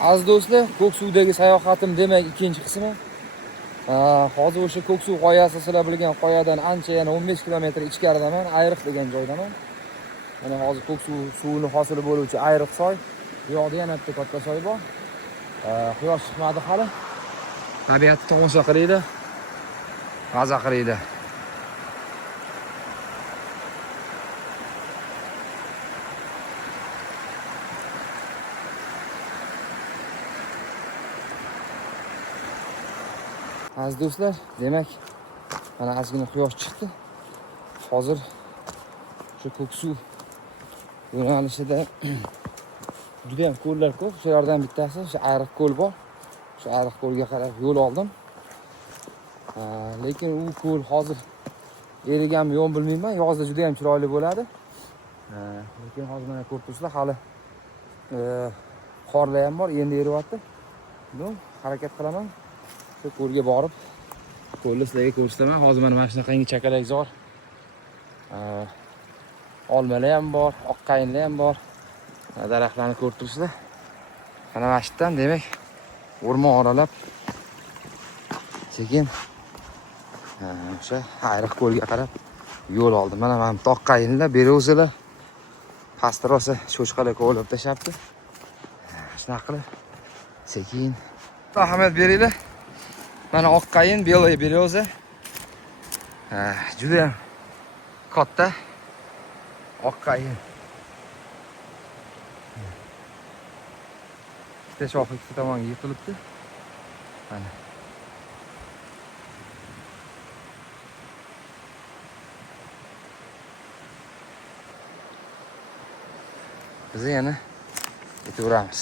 Aziz do'stlar, Ko'ksuvdagi sayohatim demak ikkinchi qismi. Hozir o'sha Ko'ksuv qoyasi, sizlar bilgan qoyadan ancha yana 15 kilometr ichkaridaman, Ayriq degan joydaman. Mana hozir Ko'ksuv suvini hosili bo'luvchi Ayriq soy. Bu yoqda yana bitta katta soy bor. Quyosh chiqmadi hali. Tabiatni tomosha qilinglar. Maza qilinglar. Aziz do'stlar, demak mana ozgina quyosh chiqdi. Hozir shu Ko'ksuv yo'nalishida juda ham ko'llar ko'p. Shulardan bittasi shu Ayriq ko'l bor. Shu Ayriq ko'lga qarab yo'l oldim. Lekin u ko'l hozir eriganmi yo'q bilmayman. Yozda juda ham chiroyli bo'ladi. Lekin hozir mana ko'rib turibsizlar, hali qorlar ham bor, endi eryapti. No, harakat qilaman. Shu ko'lga borib, ko'lni sizlarga ko'rsataman. Hozir mana shunaqangi chakalakzor, olmalar ham bor, oqqayinlar ham bor. Daraxtlarni ko'rib turibsizlar. Mana mashitdan demak o'rmon oralab sekin o'sha Ayriq ko'lga qarab yo'l oldim. Mana oqqayinlar, bero'zalar, pastda rosa cho'chqalar ko'lab tashabdi. Shunaqa qilib sekin rahmat beringlar. Mana oqqayin, belay bero'za. Juda ham katta oqqayin. Ikkita shoxi ikkita tomonga yiqilibdi. Mana. Biz yana ketaveramiz.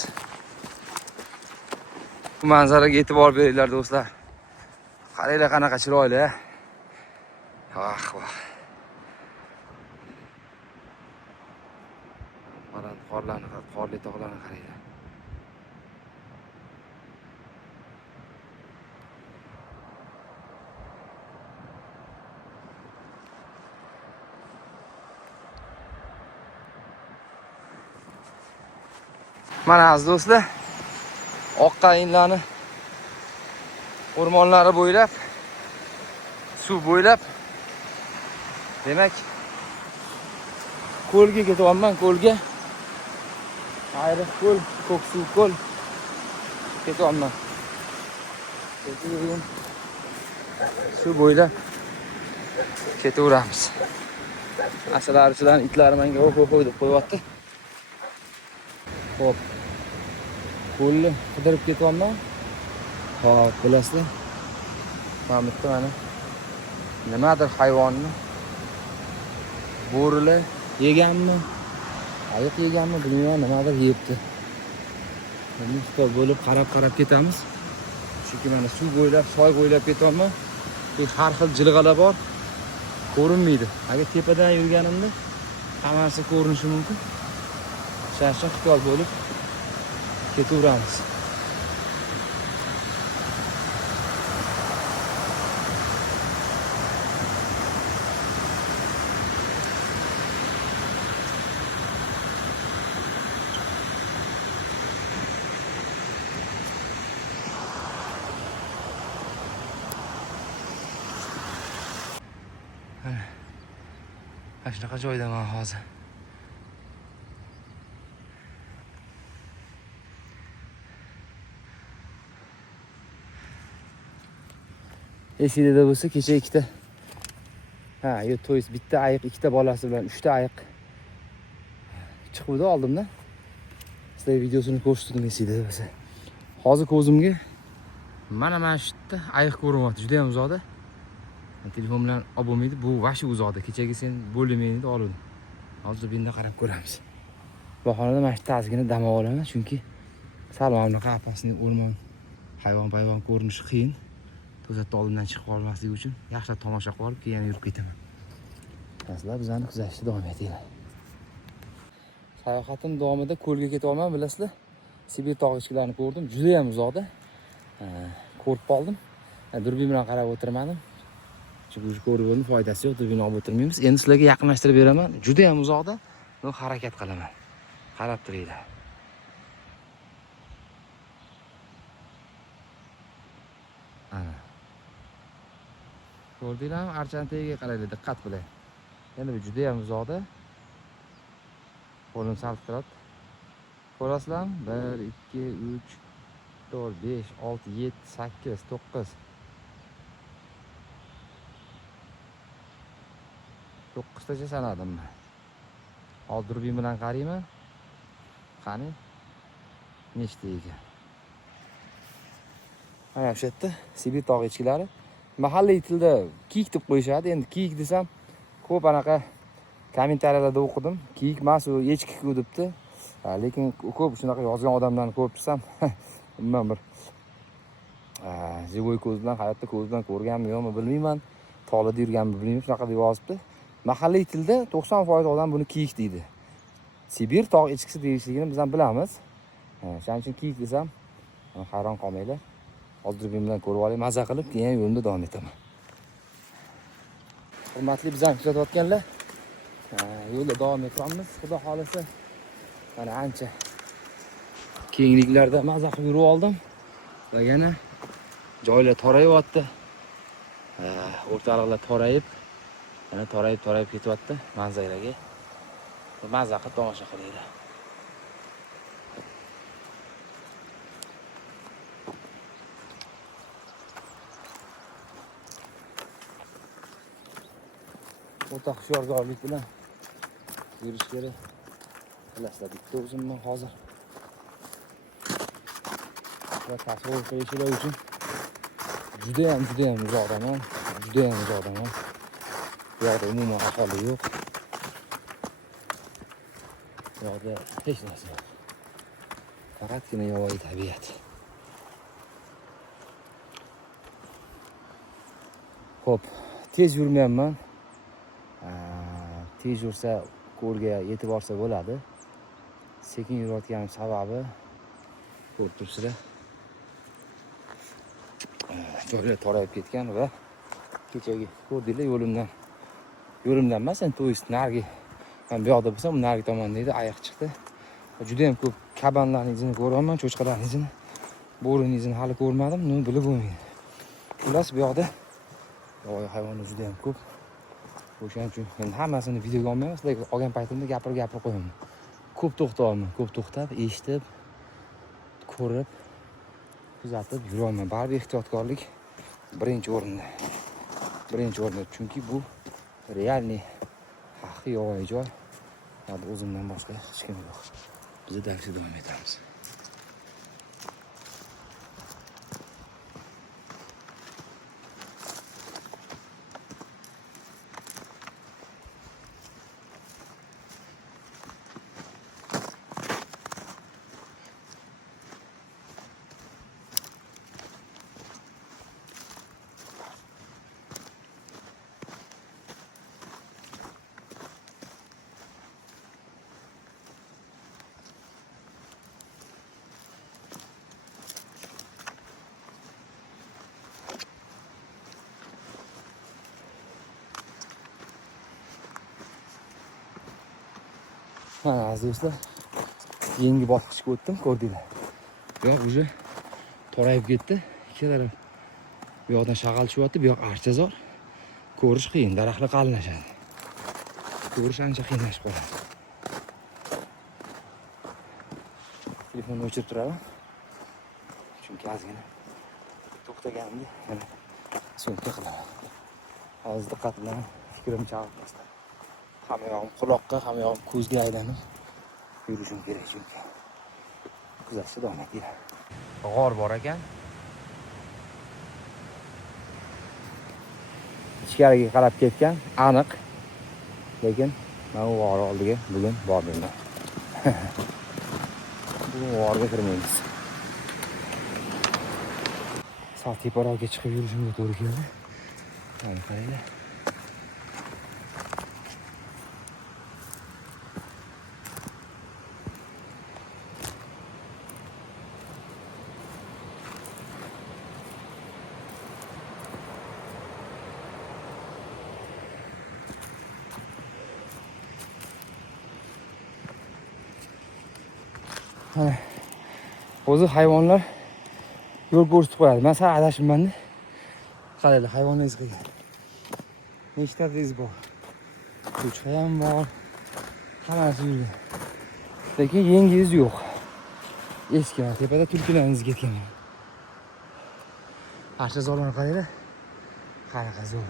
Bu manzaraga e'tibor beringlar do'stlar. Qaranglar qanaqa chiroyli. Vah. Mana qorli tog'larni qaranglar. Mana aziz do'stlar, oqqayinlarni o'rmonlari bo'ylab, suv bo'ylab demak ko'lga ketyapman, ko'lga. Ayriq ko'l, Ko'ksuv ko'l ketyapman. Keyin suv bo'ylab ketaveramiz. Asalarichilar, itlari menga o'q deb qo'yapti. Xo'p. Ko'lni qidirib ketyapman. Xo'p, bilasizlar. Mana bitta mana nimadir hayvonni bo'rilar yeganmi, ayiq yeganmi bilmayman, nimadir yebdi. Endi stop bo'lib qarab ketamiz. Chunki mana suv bo'ylab, soy bo'ylab ketyapman. Har xil jilg'alar bor. Ko'rinmaydi. Agar tepadan yurganimda hammasi ko'rinishi mumkin. Shashaq xitob bo'lib ketaveramiz. Mana shunaqa joydaman hozir. Esingizda bo'lsa, kecha ikkita to'yis bitta ayiq, ikkita bolasi bilan 3 ta ayiq chiqibdi oldimdan. Sizlarga videosini ko'rsatdim esingizda bo'lsa. Hozir ko'zimga mana shu yerda ayiq ko'rinyapti, juda ham uzoqda. Telefon bilan olib bo'lmaydi, bu vashi uzoqda. Kechagi sen bo'lmaydi deb oldim. Hozir bunda qarab ko'ramiz. Bu xonada mana shu tazgina dam olaman, chunki salomni qapasini o'rmon, hayvon ko'rinishi qiyin. To'satdan oldimdan chiqib qolmasligi uchun yaxshilab tomosha qilib keyin yurib ketaman. Sizlar bizani kuzatishda davom etinglar. Sayohatim davomida ko'lga ketyapman, bilasizlar. Sibir tog' ichkilarini ko'rdim, juda ham uzoqda. Ko'rib qoldim. Durbin bilan qarab o'tirmadim. Chunki ko'rib foydasi yo'q, durbin olib o'tirmaymiz. Endi sizlarga yaqinlashtirib beraman. Juda ham uzoqda. Men harakat qilaman. Qarab turinglar. Ana. Ko'rdinglarmi? Archani tagiga qaraylik, diqqat bilan. Endi bu juda ham uzoqda. Qo'lim sal turadi. Ko'rasizlarmi? 1 2 3 4 5 6 7 8 9 9tacha sanadim men. Hozir durbin bilan qarayman. Qani? Nechta ekan? Mana shu yerda Sibir tog' echkilari. Mahalliy tilda kiyik deb qo'yishadi. Endi kiyik desam, ko'p anaqa kommentariyalarda o'qidim. Kiyik emas, u echki-ku debdi. Lekin ko'p shunaqa yozgan odamlarni ko'rib tursam, umuman bir живой ko'z bilan, hayotda ko'z bilan ko'rganmi yo'qmi bilmayman. Tolada yurganmi bilmayman, shunaqa deb yozibdi. Mahalliy tilda 90% odam buni kiyik deydi. Sibir tog' echkisi deyishligini biz ham bilamiz. Shuning uchun kiyik desam, hayron qolmanglar. Hozir men bilan ko'rib olay, maza qilib, keyin yo'limda davom etaman. Hurmatli bizani kuzatayotganlar, yo'lda davom etamiz. Xudo xolasa, mana ancha kengliklarda maza qilib yurib oldim. Va yana joylar torayapti. O'rtaliklar torayib, yana torayib ketyapti manzaraga. Maza qilib tomosha qilaylik. O'ta hushyorlik bilan yurish kerak. Bilasizlar, bitta o'zimman hozir. Va tasavvur qilishlar uchun juda ham uzoqdaman. Bu yerda umuman aholi yo'q. Bu yerda hech narsa yo'q. Faqatgina yovvoyi tabiat. Xo'p, tez yurmayapman. Tez yursa ko'lga yetib borsa bo'ladi. Sekin yurayotganim sababi ko'rib turibsizlar. Joylar torayib ketgan va kechagi ko'rdinglar yo'limdan emas, endi to'yist nargi. Men bu yoqda bo'lsam, nargi tomonda edi, ayiq chiqdi. Juda ham ko'p kabanlarning izini ko'ryapman, cho'chqalarning izini. Bo'rining izini hali ko'rmadim, buni bilib bo'lmaydi. Xullas, bu yoqda yovvoyi hayvonlar juda ham ko'p. O'shaning uchun men hammasini videoga olmayman, sizlarga olgan paytimda gapirib qo'yaman. Ko'p to'xtab, eshitib, ko'rib, kuzatib yuraman. Baribir ehtiyotkorlik birinchi o'rinda. Chunki bu realniy haqiqiy yovvoyi joy. Hozir o'zimdan boshqa hech kim yo'q. Biz darsga davom etamiz. Mana aziz do'stlar, yangi bosqichga o'tdim, ko'rdinglar. Yo'q, уже torayib ketdi. Ikki taraf bu yoqdan shag'al tushyapti, bu yoq archazor. Ko'rish qiyin, daraxtlar qalinlashadi. Ko'rish ancha qiyinlashib qoladi. Telefonni o'chirib turaman. Chunki ozgina to'xtaganimda yana so'mka qilaman. Hozir diqqat bilan fikrimni chalg'itmasdan. Hamma yog'im quloqqa, hamma yog'im ko'zga aylanib yurishim kerak chunki. Kuzatishda davom eting. G'or bor ekan. Ichkariga qarab ketgan, aniq. Lekin men u g'or oldiga bugun bormayman. Bu g'orga kirmaymiz. Sal teparoqga chiqib yurishimga to'g'ri keldi. Mana qaranglar. O'zi hayvonlar yo'l ko'rsatib qo'yadi. Men sal adashibman-da. qaranglar, hayvonlar izqiga. Nechta iz bor? Cho'chqa ham bor. Hammasi yurgan. Lekin yangi iz yo'q. Eski mana tepada tulkilarning izi ketgan. Barcha zo'rlarni qaranglar. Qanaqa zo'r.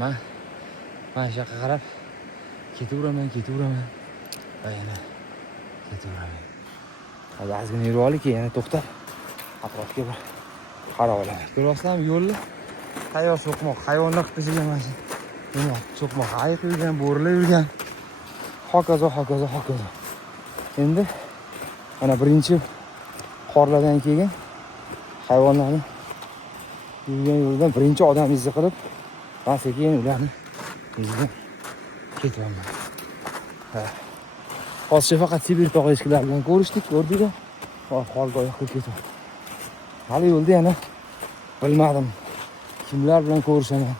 Mana shu yoqqa qarab ketaveraman. Va yana ketaveraman. Hozir ozgina yurib olib, keyin yana to'xtab atrofga bir qarab olaman. Ko'ryapsizlarmi yo'lni? Tayyor so'qmoq, hayvonlar qilib mana shu. Nima? So'qmoq ayiq yurgan, bo'rilar yurgan. Hokazo. Endi mana birinchi qorlardan keyin hayvonlarni yurgan yo'ldan birinchi odam izi qilib, men sekin ularni iziga ketaman. Hozir faqat Sibir tog' echkilar bilan ko'rishdik, ko'rdinglar. Holga oyoq qilib ketaman. Hali yo'lda yana bilmadim kimlar bilan ko'rishaman.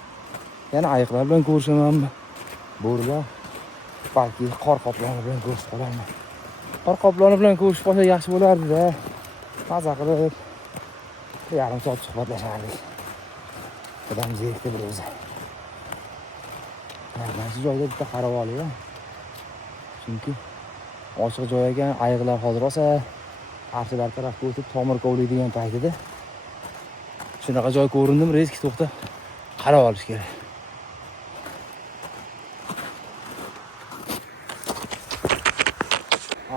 Yana ayiqlar bilan ko'rishamanmi? Bo'rilar, balki qor qoploni bilan ko'rishib qolarman. Qor qoploni bilan ko'rishib qolsa yaxshi bo'lardi-da. Maza qilib yarim soat suhbatlashardik. Odam zerikdi bir o'zi. Mana shu joyda bitta qarab olaylik. Chunki ochiq joy ekan, ayiqlar hozir olsa archalar tarafga o'tib tomir kovlaydigan paytida shunaqa joy ko'rindim, reski to'xtab qarab olish kerak.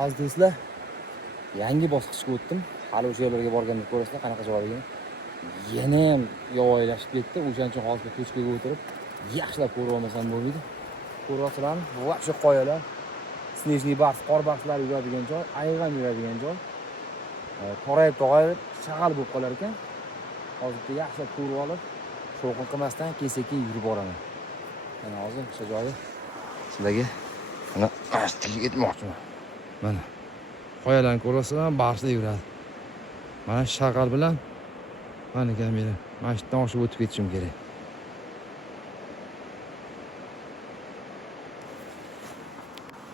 Aziz do'stlar, yangi bosqichga o'tdim. Hali o'sha yerlarga borganda ko'rasizlar qanaqa joyligini. Yana ham yovvoyilashib ketdi. O'shaning uchun hozir tochkaga o'tirib yaxshilab ko'rib olmasam bo'lmaydi. Ko'ryapsizlarmi? Va shu qoyalar, snejniy bars, qor barslari yuradigan joy, ayiq ham yuradigan joy. Torayib shag'al bo'lib qolar ekan. Hozirda yaxshilab ko'rib olib, shovqin qilmasdan keyin yurib boraman. Mana hozir o'sha joyda sizlarga mana astiga ketmoqchiman. Mana qoyalarni ko'ryapsizlarmi? Barslar yuradi. Mana shag'al bilan mana kamera. Mana shundan oshib o'tib ketishim kerak.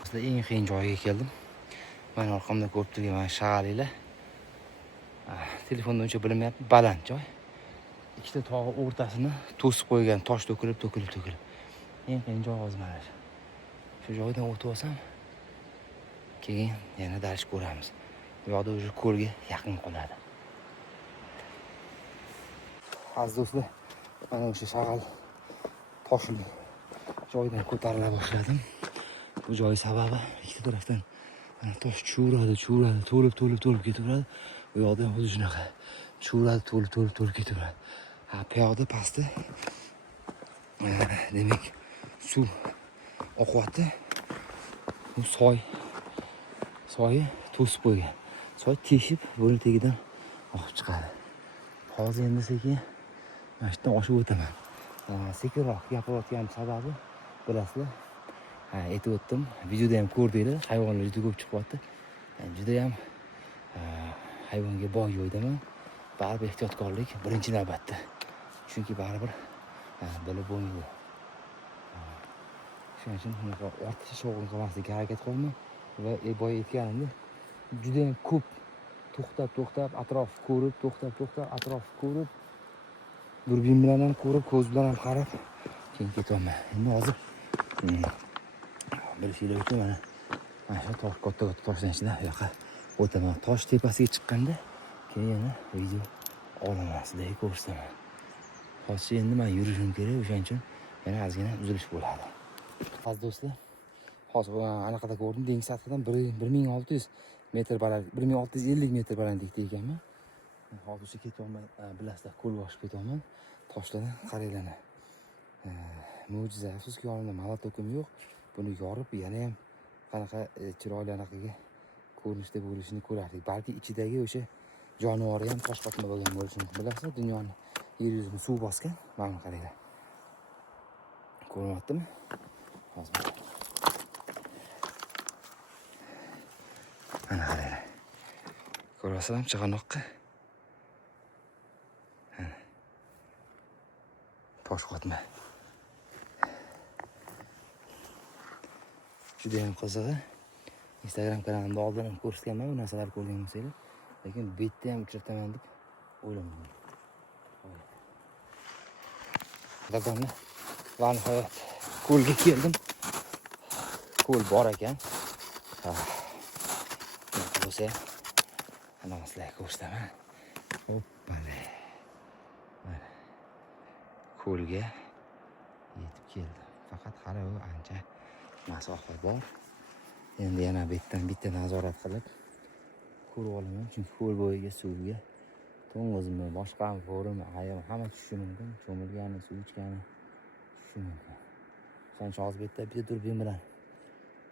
Sizlar eng qiyin joyga keldim. Mana orqamda ko'rib turgan mana shag'alinglar. Telefonda uncha bilmayapti, baland joy. Ikkita tog'i o'rtasini to'sib qo'ygan, tosh to'kilib. Eng qiyin joy hozir mana shu. Shu joydan o'tib olsam, keyin yana darash ko'ramiz. Bu yoqda o'sha ko'lga yaqin qoladi. Aziz do'stlar, mana o'sha shag'al toshli joydan ko'tarila boshladim. Bu joy sababi ikkita tarafdan mana tosh chuvradi, to'lib ketaveradi. Bu yoqda ham o'zi shunaqa chuvradi, to'lib ketaveradi. Bu yoqda pastda demak suv oqyapti. Bu soy to'sib qo'ygan. Soy teshib, bo'ri tagidan oqib chiqadi. Hozir endi sekin mana shundan oshib o'taman. Sekinroq gapirayotgan sababi bilasizlar. Aytib o'tdim. Videoda ham ko'rdinglar, hayvonlar juda ko'p chiqyapti. Juda ham hayvonga boy joydaman. Baribir ehtiyotkorlik birinchi navbatda. Chunki baribir bilib bo'lmaydi. Shuning uchun bunaqa ortiqcha shovqin qilmaslikka harakat qilaman va boya aytganimdek juda ham ko'p to'xtab atrof ko'rib, atrof ko'rib, durbin bilan ham ko'rib, ko'z bilan ham qarab keyin ketaman. Endi hozir bilishinglar uchun mana shu katta toshdan ichidan bu yoqqa o'taman. Tosh tepasiga chiqqanda keyin yana video olaman, sizlarga ko'rsataman. Hozir endi men yurishim kerak, o'shaning uchun yana ozgina uzilish bo'ladi. Aziz do'stlar, hozir anaqada ko'rdim, dengiz sathidan 1600 metr balandlik, 1650 metr balandlikda ekanman. Hozir o'sha ketyapman, bilasizlar, ko'l boshib ketyapman. Toshlarni qaranglar. Mo'jiza, afsuski yonimda molotokim yo'q. Buni yorib yana ham qanaqa chiroyli anaqaga ko'rinishda bo'lishini ko'rardik. Balki ichidagi o'sha jonivori ham tosh qotma bo'lgan bo'lishi mumkin. Bilasizlar, dunyoni yer yuzini suv bosgan. Mana qaranglar. Ko'ryaptimi? Hozir. Mana qaranglar. Ko'ryapsizlarmi chig'anoqqa? Tosh qotma. Juda ham qizig'i. Instagram kanalimda oldin ham ko'rsatganman bu narsalarni ko'rgan bo'lsanglar, lekin bu yerda ham uchrataman deb o'ylamayman. Dadamni va nihoyat ko'lga keldim. Ko'l bor ekan. Bo'lsa ana sizlarga ko'rsataman. Hoppala. Mana ko'lga yetib keldim. Faqat hali u ancha masofa bor. Endi yana bitta nazorat qilib ko'rib olaman. Chunki ko'l bo'yiga suvga to'ng'izmi, boshqa forimi, ayam hamma tushishi mumkin. Cho'milgani, suv ichgani tushishi mumkin. O'shaning uchun hozir bitta durbin bilan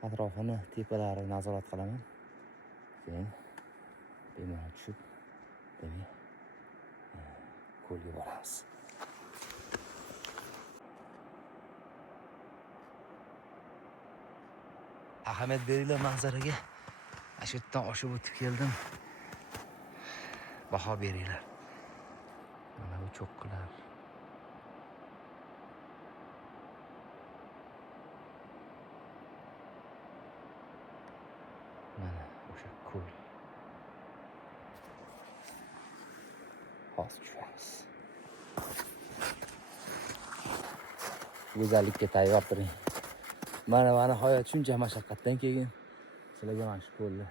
atrofini, tepalarini nazorat qilaman. Keyin bemalol tushib, demak, ko'lga boramiz. Ahamiyat beringlar manzaraga. Shu yerdan oshib o'tib keldim. Baho beringlar. Mana bu cho'qqilar. Mana o'sha ko'l. Hozir tushamiz. Go'zallikka tayyor turing. Mana hayot shuncha mashaqqatdan keyin sizlarga mana shu ko'lni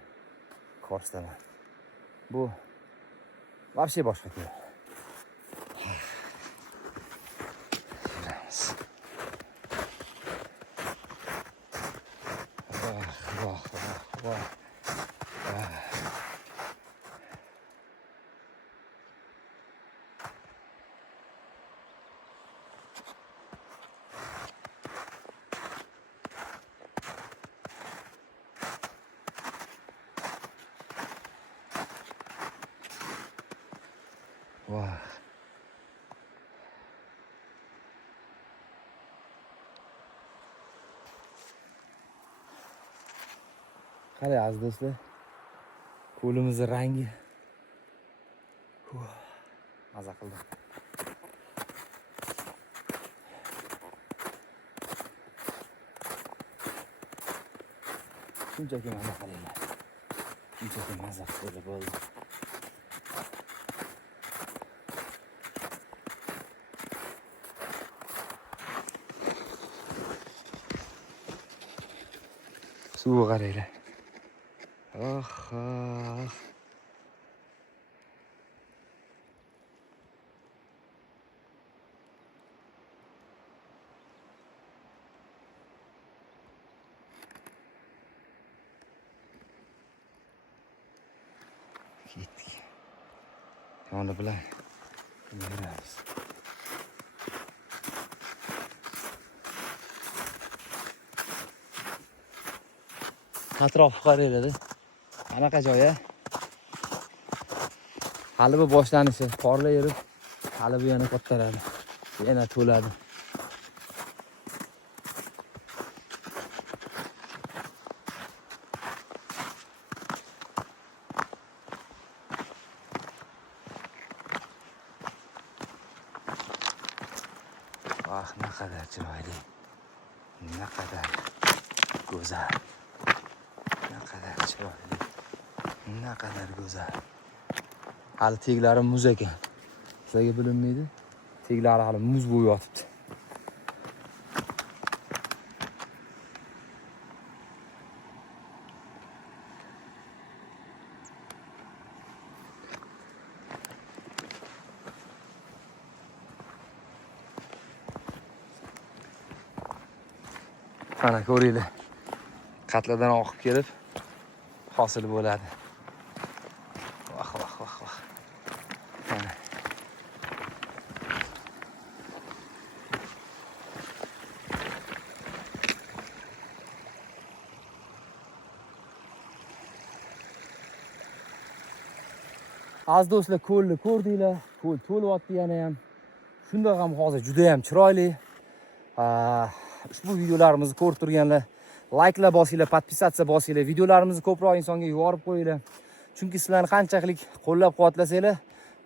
ko'rsataman. Bu вообще boshqa ko'l. Voh. Vah. Qarang aziz do'stlar. Ko'limizning rangi. Maza qildim. Shunchaki maza qilinglar. Shunchaki maza qilib bo'ldi. Suvga qaranglar. Ketdik. Yoni bilan yuramiz. Atrofga qaranglar. Qanaqa joy? Hali bu boshlanishi, qorlar yurib, hali bu yana kattaradi. Yana to'ladi. Ah, naqadar chiroyli. Naqadar go'zal. Naqadar chiroyli. Naqadar go'zal. Hali teglari muz ekan. Sizlarga bilinmaydi. Teglari hali muz bo'lib yotibdi. Mana ko'ringlar. Qatladan oqib kelib hosil bo'ladi. Vah. Mana. Az do'stlar, ko'lni ko'rdinglar. Ko'l to'lyapti yana ham. Shunda ham hozir juda ham chiroyli. Ushbu videolarimizni ko'rib turganlar like'lar bosinglar, podpisatsiya bosinglar, videolarimizni ko'proq insonga yuborib qo'yinglar. Chunki sizlarni qanchalik qo'llab-quvvatlasanglar,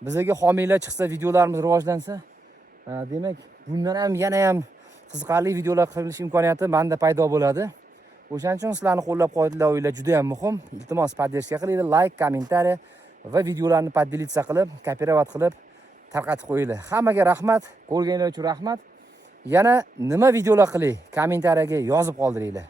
bizga homiylar chiqsa, videolarimiz rivojlansa, demak, bundan ham yana ham qiziqarli videolar qilish imkoniyati menda paydo bo'ladi. O'shaning uchun sizlarni qo'llab-quvvatlash juda ham muhim. Iltimos, poddershka qilinglar, like, kommentariy va videolarni podelitsa qilib, kopirovat qilib tarqatib qo'yinglar. Hammaga rahmat, ko'rganinglar uchun rahmat. Yana nima videolar qilay, kommentariyaga yozib qoldiringlar.